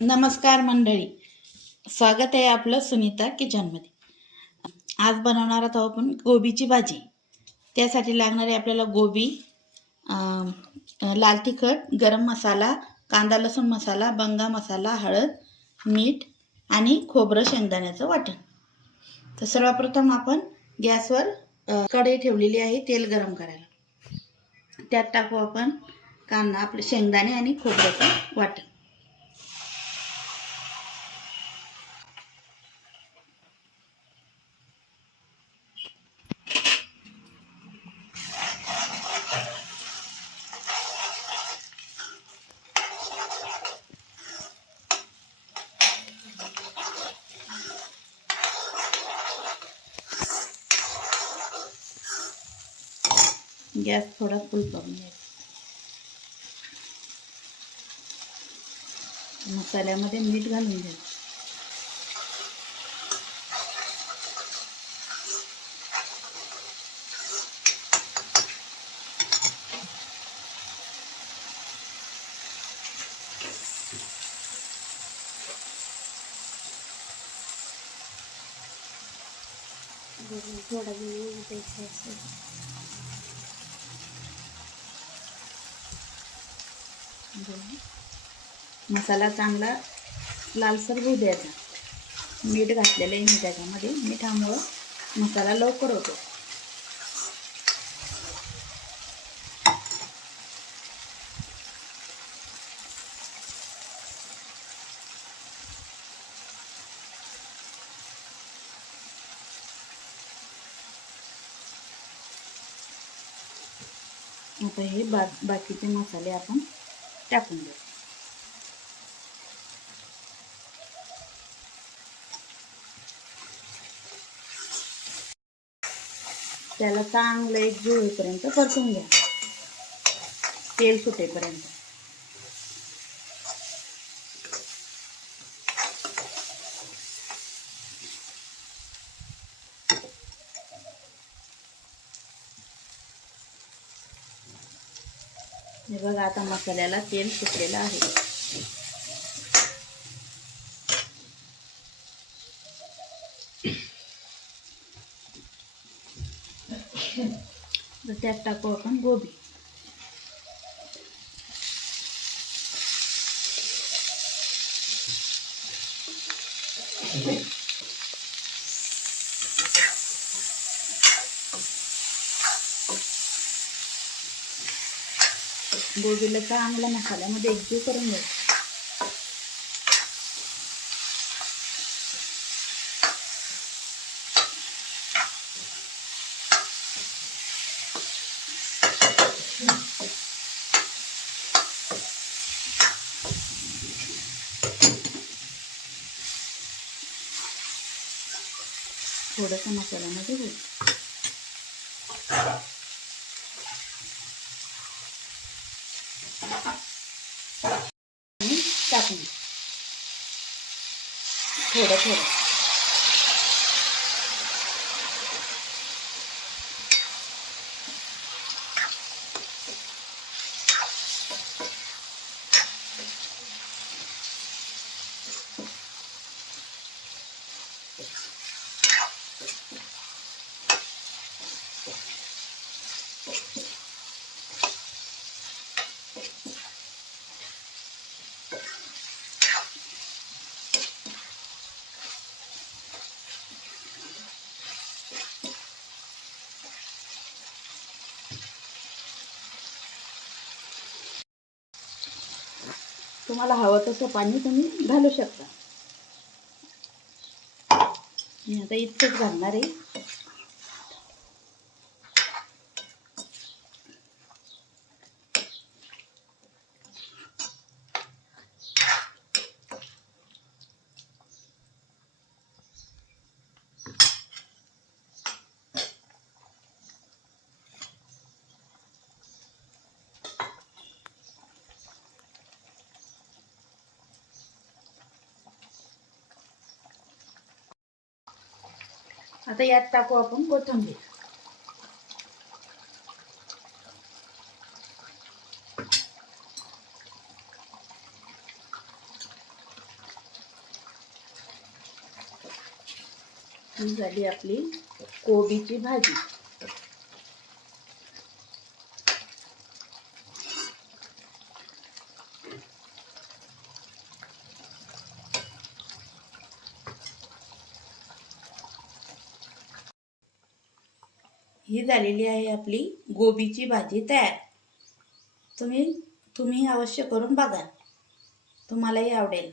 नमस्कार मंडळी, स्वागत आहे आपलं सुनीता किचनमध्ये. आज बनवणार आहोत आपण गोबीची भाजी. त्यासाठी लागणारे आपल्याला गोबी, लाल तिखट, गरम मसाला, कांदा लसूण मसाला, बंगा मसाला, हळद, मीठ आणि खोबरं शेंगदाण्याचं वाटण. तर सर्वप्रथम आपण गॅसवर कढई ठेवलेली आहे तेल गरम करायला. त्यात टाकू आपण कांदा, आपले शेंगदाणे आणि खोबऱ्याचं वाटण. गॅस थोडा फुल करून घ्यायचा. मसाल्यामध्ये मीठ घालून घ्यायचं. थोडा वेळ द्यायचा असेल. मसाला चांगला लालसर होऊ द्यायचा. मीठ घातलेलं आहे मी त्याच्यामध्ये. मिठामुळं मसाला लवकर होतो. आता हे बाकीचे मसाले आपण टाकून देऊ. त्याला चांगलं एक जुळेपर्यंत परतून घ्या, तेल सुटेपर्यंत. हे बघा, आता मसाल्याला तेल सुटलेलं आहे. तर त्यात टाकू आपण गोबी. गोबीला चांगला मसाल्यामध्ये एकजीव करून घ्यायचं. थोडंसं मसाल्यामध्ये होईल. टाकून थोडं थोडं. तुम्हाला हवं तसं पाणी तुम्ही घालू शकता. मी आता इतकंच घालणार आहे. आता यात टाकू आपण कोथिंबीर. ही झाली आपली कोबीची भाजी. ही झालेली आहे आपली गोबीची भाजी तयार. तुम्ही अवश्य करून बघा, तुम्हालाही आवडेल.